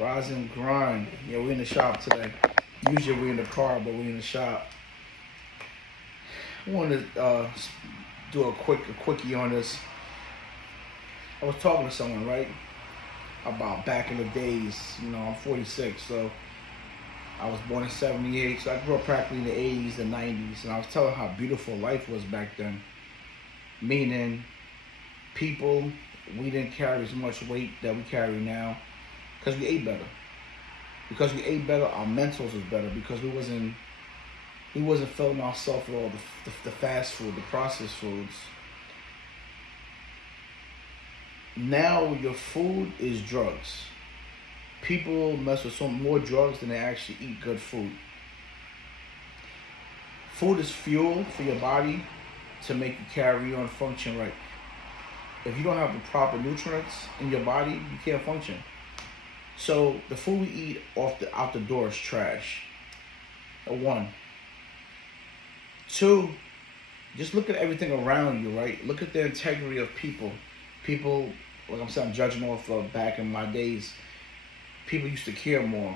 Rise and grind. Yeah, we're in the shop today. Usually we're in the car, but we're in the shop. I wanted to do a quickie on this. I was talking to someone, right, about back in the days. You know, I'm 46, so I was born in 78, so I grew up practically in the 80s and 90s, and I was telling how beautiful life was back then. Meaning, people, we didn't carry as much weight that we carry now because we ate better. Because we ate better, our mentals was better because we wasn't filling ourselves with all the fast food, the processed foods. Now your food is drugs. People mess with some more drugs than they actually eat good food. Food is fuel for your body to make you carry on, function right. If you don't have the proper nutrients in your body, you can't function. So the food we eat out the door is trash. One. Two, just look at everything around you, right? Look at the integrity of people. People, like I'm saying, I'm judging off of back in my days. People used to care more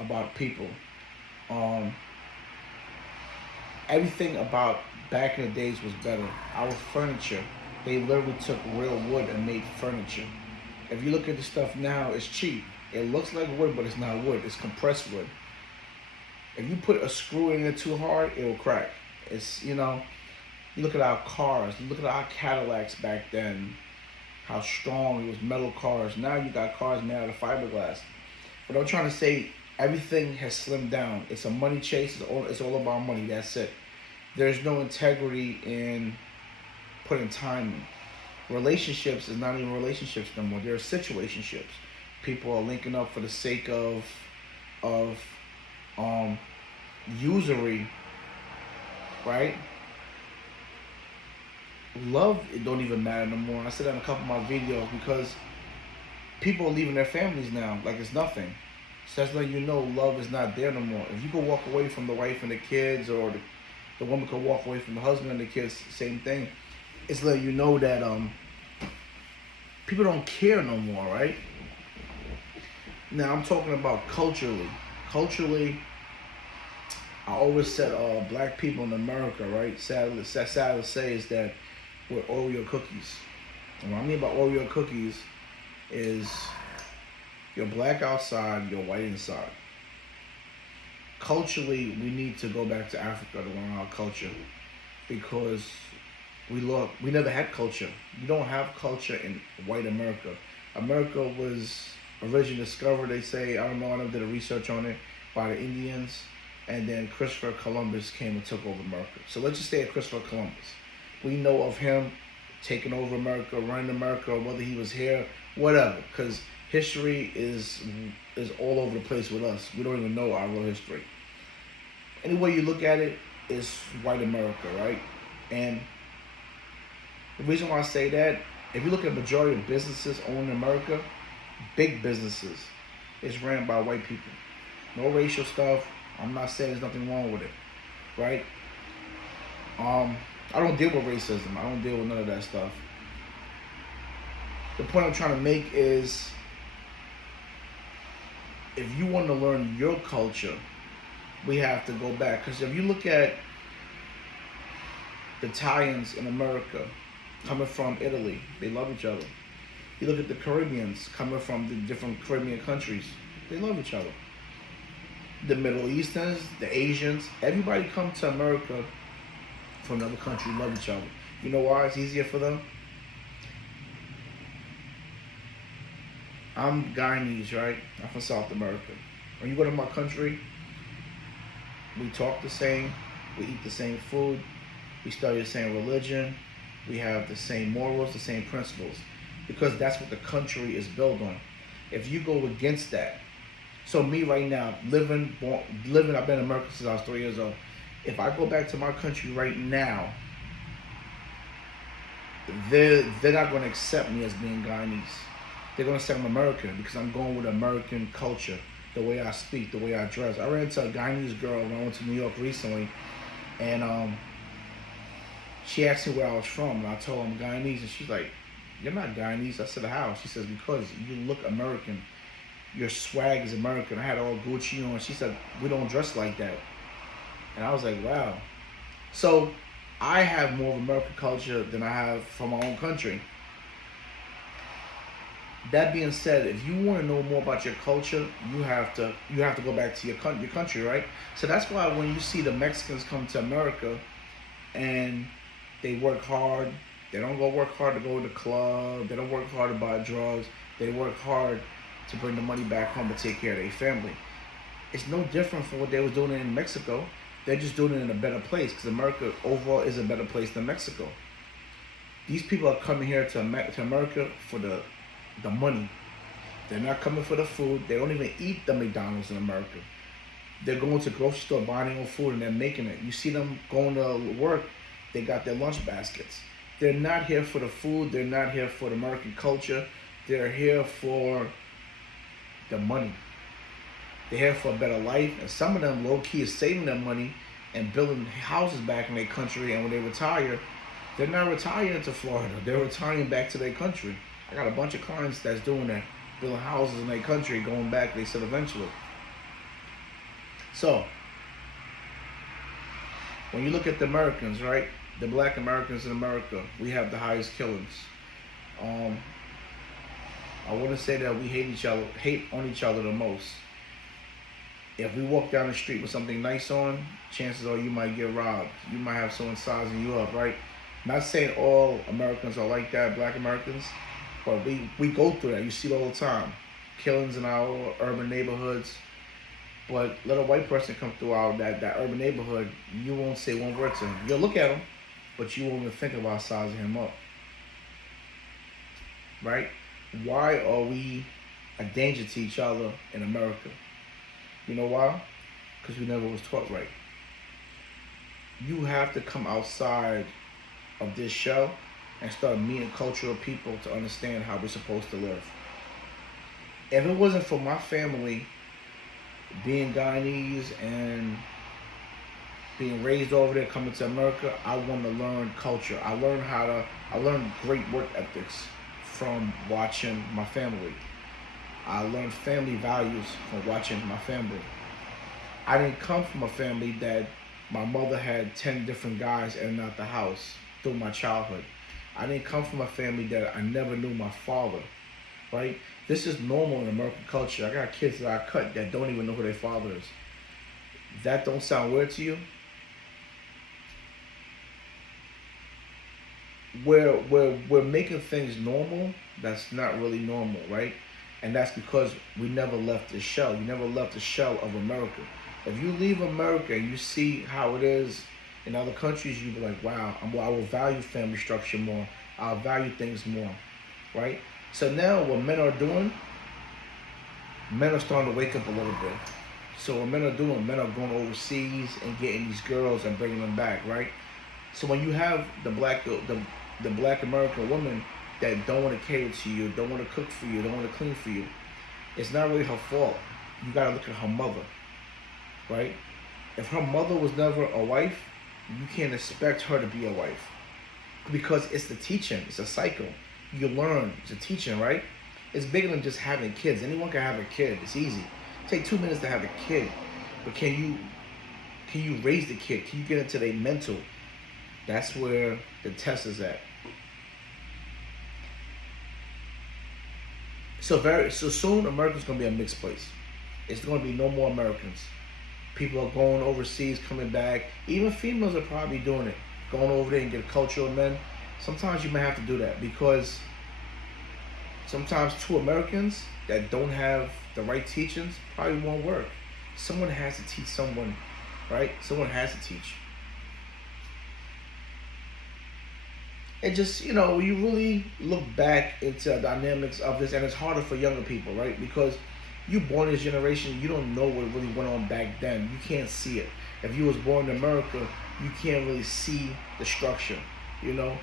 about people. Everything about back in the days was better. Our furniture, they literally took real wood and made furniture. If you look at the stuff now, it's cheap. It looks like wood, but it's not wood. It's compressed wood. If you put a screw in it too hard, it will crack. It's, you know, you look at our cars, you look at our Cadillacs back then, how strong it was, metal cars. Now you got cars made out of fiberglass. But I'm trying to say, everything has slimmed down. It's a money chase. It's all about money. That's it. There's no integrity in putting time in. Relationships is not even relationships no more. They're situationships. People are linking up for the sake of usury, right? Love, it don't even matter no more. And I said that in a couple of my videos because people are leaving their families now like it's nothing. So that's letting you know love is not there no more. If you could walk away from the wife and the kids, or the woman could walk away from the husband and the kids, same thing. It's letting you know that people don't care no more, right? Now I'm talking about culturally. Culturally, I always said black people in America, right? Sad to say is that we're Oreo cookies. And what I mean by Oreo cookies is you're black outside, you're white inside. Culturally, we need to go back to Africa to learn our culture because we never had culture. You don't have culture in white America. America was originally discovered, they say, I don't know, I never did a research on it, by the Indians, and then Christopher Columbus came and took over America. So let's just say at Christopher Columbus. We know of him taking over America, running America, whether he was here, whatever, because history is all over the place with us. We don't even know our real history. Any way you look at it, it's white America, right? And the reason why I say that, if you look at the majority of businesses owned in America, big businesses, it's ran by white people. No racial stuff. I'm not saying there's nothing wrong with it, right? I don't deal with racism. I don't deal with none of that stuff. The point I'm trying to make is, if you want to learn your culture, we have to go back. Because if you look at the Italians in America coming from Italy, they love each other. You look at the Caribbeans coming from the different Caribbean countries, they love each other. The Middle Easterns, the Asians, everybody come to America from another country, love each other. You know why? It's easier for them. I'm Guyanese, right? I'm from South America. When you go to my country, we talk the same, we eat the same food, we study the same religion, we have the same morals, the same principles, because that's what the country is built on. If you go against that, so me right now, living, I've been in America since I was 3 years old. If I go back to my country right now, they're not going to accept me as being Guyanese. They're going to say I'm American because I'm going with American culture, the way I speak, the way I dress. I ran into a Guyanese girl when I went to New York recently, and she asked me where I was from, and I told her I'm Guyanese, and she's like, "You're not Guyanese." I said, "How?" She says, "Because you look American." your swag is American. I had all Gucci on. She said, we don't dress like that. And I was like, wow. So I have more of American culture than I have from my own country. That being said, if you want to know more about your culture, you have to go back to your country, right? So that's why when you see the Mexicans come to America and they work hard, they don't go work hard to go to the club, they don't work hard to buy drugs, they work hard to bring the money back home to take care of their family. It's no different from what they was doing in Mexico. They're just doing it in a better place because America overall is a better place than Mexico. These people are coming here to America for the money. They're not coming for the food. They don't even eat the McDonald's in America. They're going to the grocery store buying their own food and they're making it. You see them going to work, they got their lunch baskets. They're not here for the food. They're not here for the American culture. They're here for the money. They're here for a better life. And some of them low-key is saving their money and building houses back in their country. And when they retire, they're not retiring to Florida. They're retiring back to their country. I got a bunch of clients that's doing that, building houses in their country, going back, they said eventually. So, when you look at the Americans, right, the black Americans in America, we have the highest killings. I wouldn't say that we hate on each other the most. If we walk down the street with something nice on, chances are you might get robbed. You might have someone sizing you up, right? Not saying all Americans are like that, black Americans, but we go through that. You see it all the time. Killings in our urban neighborhoods. But let a white person come through that urban neighborhood, you won't say one word to him. You'll look at him, but you won't even think about sizing him up. Right? Why are we a danger to each other in America? You know why? Because we never was taught right. You have to come outside of this shell and start meeting cultural people to understand how we're supposed to live. If it wasn't for my family being Guyanese and being raised over there, coming to America, I want to learn culture. I learned great work ethics from watching my family. I learned family values from watching my family. I didn't come from a family that my mother had 10 different guys in and out the house through my childhood. I didn't come from a family that I never knew my father, right? This is normal in American culture. I got kids that I cut that don't even know who their father is. That don't sound weird to you? We're making things normal that's not really normal, right? And that's because we never left the shell. We never left the shell of America. If you leave America and you see how it is in other countries, you'll be like, wow, I will value family structure more. I'll value things more, right? So now what men are doing, men are starting to wake up a little bit. So what men are doing, men are going overseas and getting these girls and bringing them back, right? So when you have the black American woman that don't want to cater to you, don't want to cook for you, don't want to clean for you, it's not really her fault. You got to look at her mother, right? If her mother was never a wife, you can't expect her to be a wife because it's the teaching. It's a cycle. You learn. It's a teaching, right? It's bigger than just having kids. Anyone can have a kid. It's easy. Take 2 minutes to have a kid, but can you raise the kid? Can you get into their mental? That's where the test is at. So soon, America's gonna be a mixed place. It's gonna be no more Americans. People are going overseas, coming back. Even females are probably doing it, going over there and get cultural men. Sometimes you may have to do that because sometimes two Americans that don't have the right teachings probably won't work. Someone has to teach someone, right? Someone has to teach. It just, when you really look back into the dynamics of this, and it's harder for younger people, right? Because you born this generation, you don't know what really went on back then. You can't see it. If you was born in America, you can't really see the structure, You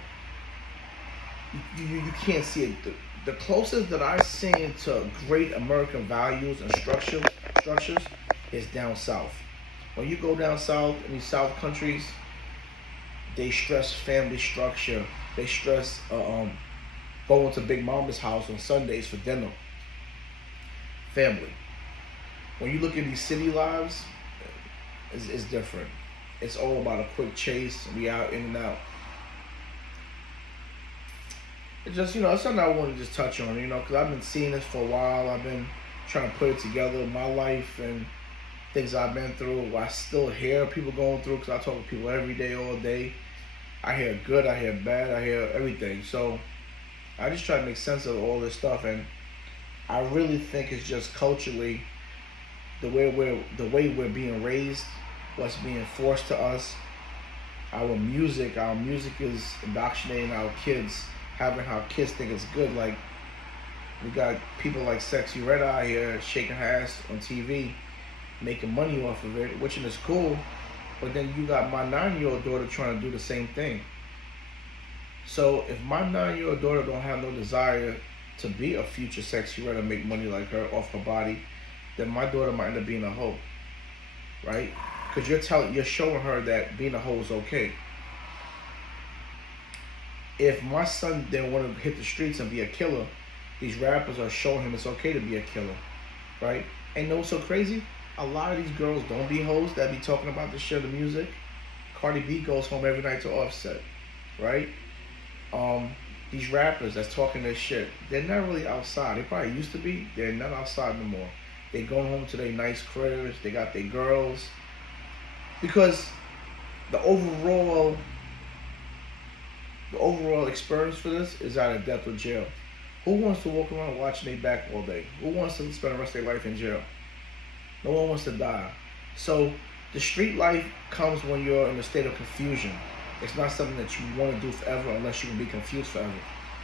can't see it. The closest that I've seen to great American values and structures is down south. When you go down south in these south countries, they stress family structure. They stress going to Big Mama's house on Sundays for dinner. family. When you look at these city lives, it's different. It's all about a quick chase. We out in and out. It's just, it's something I want to just touch on, because I've been seeing this for a while. I've been trying to put it together, my life and things I've been through. I still hear people going through, because I talk to people every day, all day. I hear good, I hear bad, I hear everything. So I just try to make sense of all this stuff, and I really think it's just culturally the way we're being raised, what's being forced to us. Our music is indoctrinating our kids, having our kids think it's good. Like, we got people like Sexy Red Eye here shaking her ass on TV, making money off of it, which is cool. But then you got my 9-year-old daughter trying to do the same thing. So if my 9-year-old daughter don't have no desire to be a future Sexy Red and make money like her off her body, then my daughter might end up being a hoe, right? Because you're showing her that being a hoe is okay. If my son didn't want to hit the streets and be a killer, these rappers are showing him it's okay to be a killer, right? And know what's so crazy? A lot of these girls don't be hoes that be talking about this shit, the music. Cardi B goes home every night to Offset, right? These rappers that's talking this shit, they're not really outside. They probably used to be. They're not outside no more. They going home to their nice cribs. They got their girls. Because the overall experience for this is either death or jail. Who wants to walk around watching their back all day? Who wants to spend the rest of their life in jail? No one wants to die. So the street life comes when you're in a state of confusion. It's not something that you want to do forever unless you can be confused forever.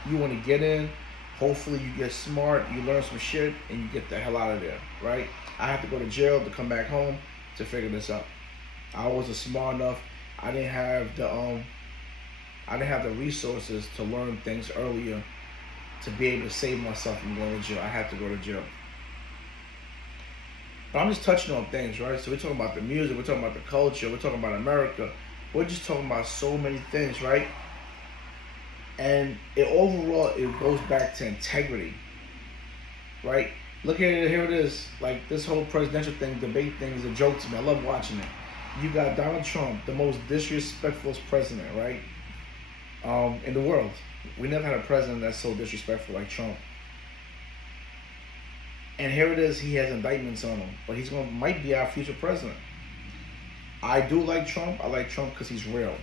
You want to get in, hopefully you get smart, you learn some shit, and you get the hell out of there, right? I have to go to jail to come back home to figure this out. I wasn't smart enough. I didn't have the resources to learn things earlier to be able to save myself from going to jail. I had to go to jail. But I'm just touching on things, right? So we're talking about the music, we're talking about the culture, we're talking about America. We're just talking about so many things, right? And overall, it goes back to integrity, right? Look at it, here it is. Like, this whole presidential thing, debate thing is a joke to me. I love watching it. You got Donald Trump, the most disrespectful president, right? In the world. We never had a president that's so disrespectful like Trump. And here it is, he has indictments on him, but might be our future president. I do like Trump. I like Trump because he's real.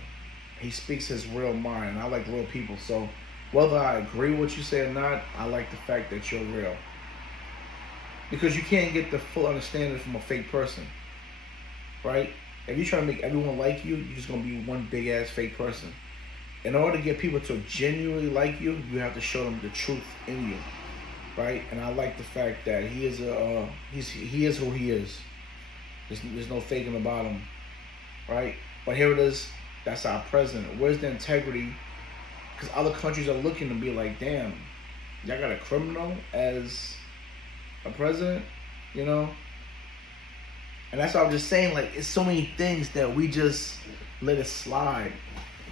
He speaks his real mind, and I like real people. So whether I agree with what you say or not, I like the fact that you're real. Because you can't get the full understanding from a fake person, right? If you're trying to make everyone like you, you're just going to be one big-ass fake person. In order to get people to genuinely like you, you have to show them the truth in you, right? And I like the fact that he is who he is. There's no faking about him, right? But here it is. That's our president. Where's the integrity? Because other countries are looking to be like, damn, y'all got a criminal as a president, And that's what I'm just saying. Like, it's so many things that we just let it slide.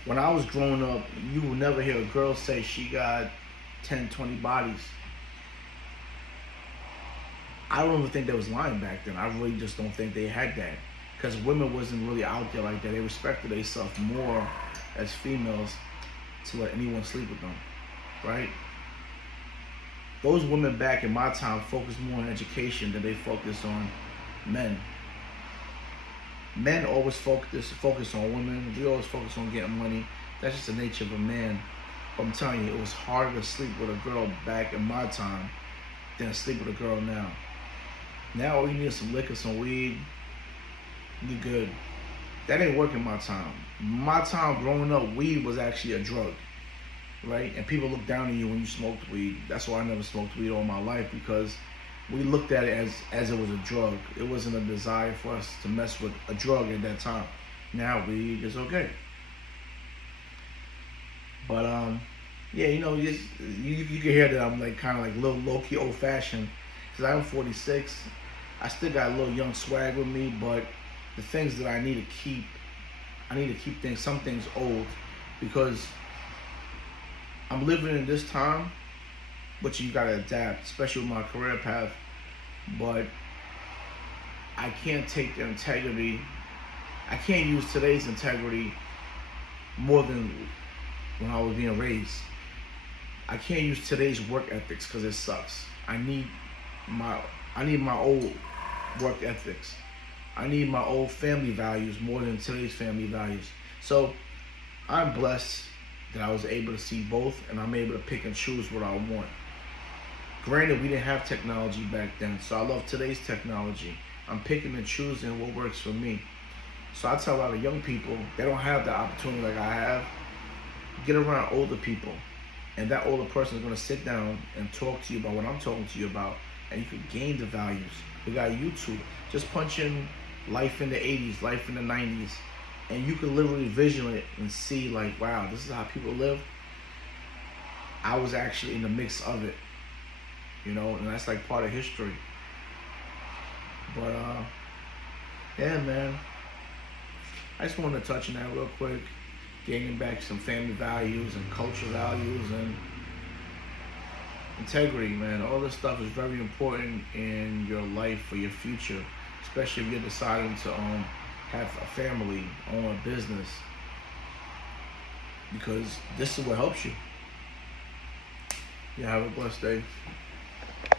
When I was growing up, you will never hear a girl say she got 10, 20 bodies. I don't even think there was lying back then. I really just don't think they had that. Because women wasn't really out there like that. They respected themselves more as females to let anyone sleep with them, right? Those women back in my time focused more on education than they focused on men. Men always focus on women. We always focus on getting money. That's just the nature of a man. But I'm telling you, it was harder to sleep with a girl back in my time than to sleep with a girl now. Now all you need is some liquor, some weed, you good. That ain't working my time. My time growing up, weed was actually a drug, right? And people look down on you when you smoked weed. That's why I never smoked weed all my life, because we looked at it as it was a drug. It wasn't a desire for us to mess with a drug at that time. Now weed is okay. But yeah, you can hear that I'm like kind of like a little low-key old-fashioned, because I'm 46. I still got a little young swag with me, but the things that I need to keep some things old, because I'm living in this time, but you gotta adapt, especially with my career path. but I can't take the integrity. I can't use today's integrity more than when I was being raised. I can't use today's work ethics because it sucks. My I need my old work ethics. I need my old family values more than today's family values. So I'm blessed that I was able to see both, and I'm able to pick and choose what I want. Granted, we didn't have technology back then, so I love today's technology. I'm picking and choosing what works for me. So I tell a lot of young people, they don't have the opportunity like I have. Get around older people, and that older person is going to sit down and talk to you about what I'm talking to you about, and you can gain the values. We got YouTube. Just punch in life in the 80s, life in the 90s, and you can literally vision it and see like, wow, this is how people live. I was actually in the mix of it, and that's like part of history. But yeah, man, I just wanted to touch on that real quick, gaining back some family values and culture values and integrity, man. All this stuff is very important in your life for your future, especially if you're deciding to have a family, own a business, because this is what helps you. Yeah, have a blessed day.